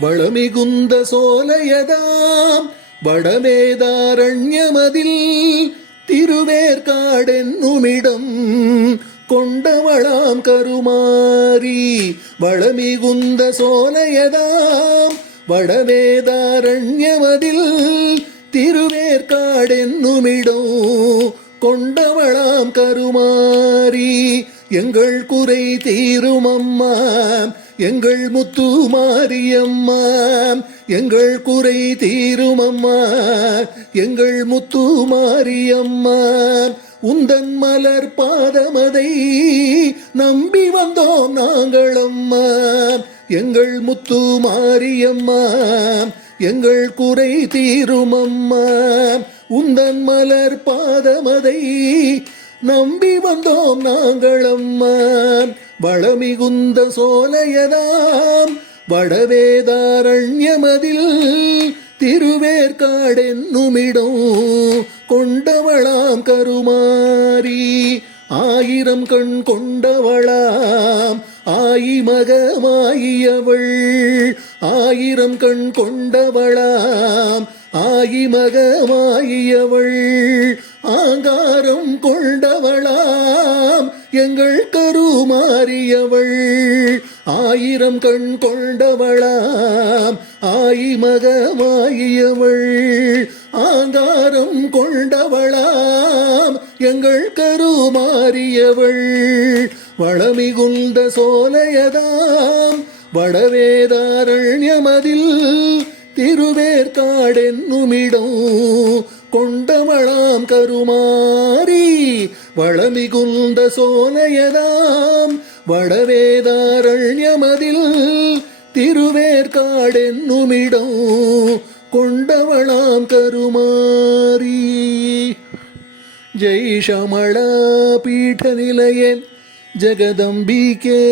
வளமிகுந்த சோலையதாம் வடவேதாரண்யமதில் திருவேற்காடென்னுமிடம் கொண்டவளாம் கருமாரி. வளமிகுந்த சோலையதாம் வடவேதாரண்யமதில் திருவேற்காடென்னுமிடம் கொண்டவளாம் கருமாரி. எங்கள் குறை தீருமம்மா எங்கள் முத்து மாரியம்மா. எங்கள் குறை தீருமம்மா எங்கள் முத்து மாரியம்மா. உந்தன் மலர் பாதமதை நம்பி வந்தோம் நாங்களம்மா. எங்கள் முத்து மாரியம்மா எங்கள் குறை தீருமம்மா. உந்தன் மலர் பாதமதை நம்பி வந்தோம் நாங்களம்மா. வளமிகுந்த சோலையதாம் வடவேதாரண்யமதில் திருவேற்காடென்னுமிடம் கொண்டவளாம் கருமாரி. ஆயிரம் கண் கொண்டவளாம் ஆயிமகமாயியவள். ஆயிரம் கண் கொண்டவளாம் ஆயிமகமாயியவள். ஆங்காரம் கொண்டவளாம் எங்கள் கருமாரியவள். ஆயிரம் கண் கொண்டவளாம் ஆயிமகமாயியவள். ஆங்காரம் கொண்டவளாம் எங்கள் கருமாரியவள். வளமிகுந்த சோலையதாம் வடவேதாரண்யமதில் திருவேற்காடென்னுமிடம் கொண்டவளாம் கருமாரி. வளமிகுந்த சோலையதாம் வடவேதாரண்யமதில் திருவேற்காடென்னுமிடம் கொண்டவளாம் கருமாரி. ஜெய் ஷமளா பீட நிலையே ஜெகதம்பிகே.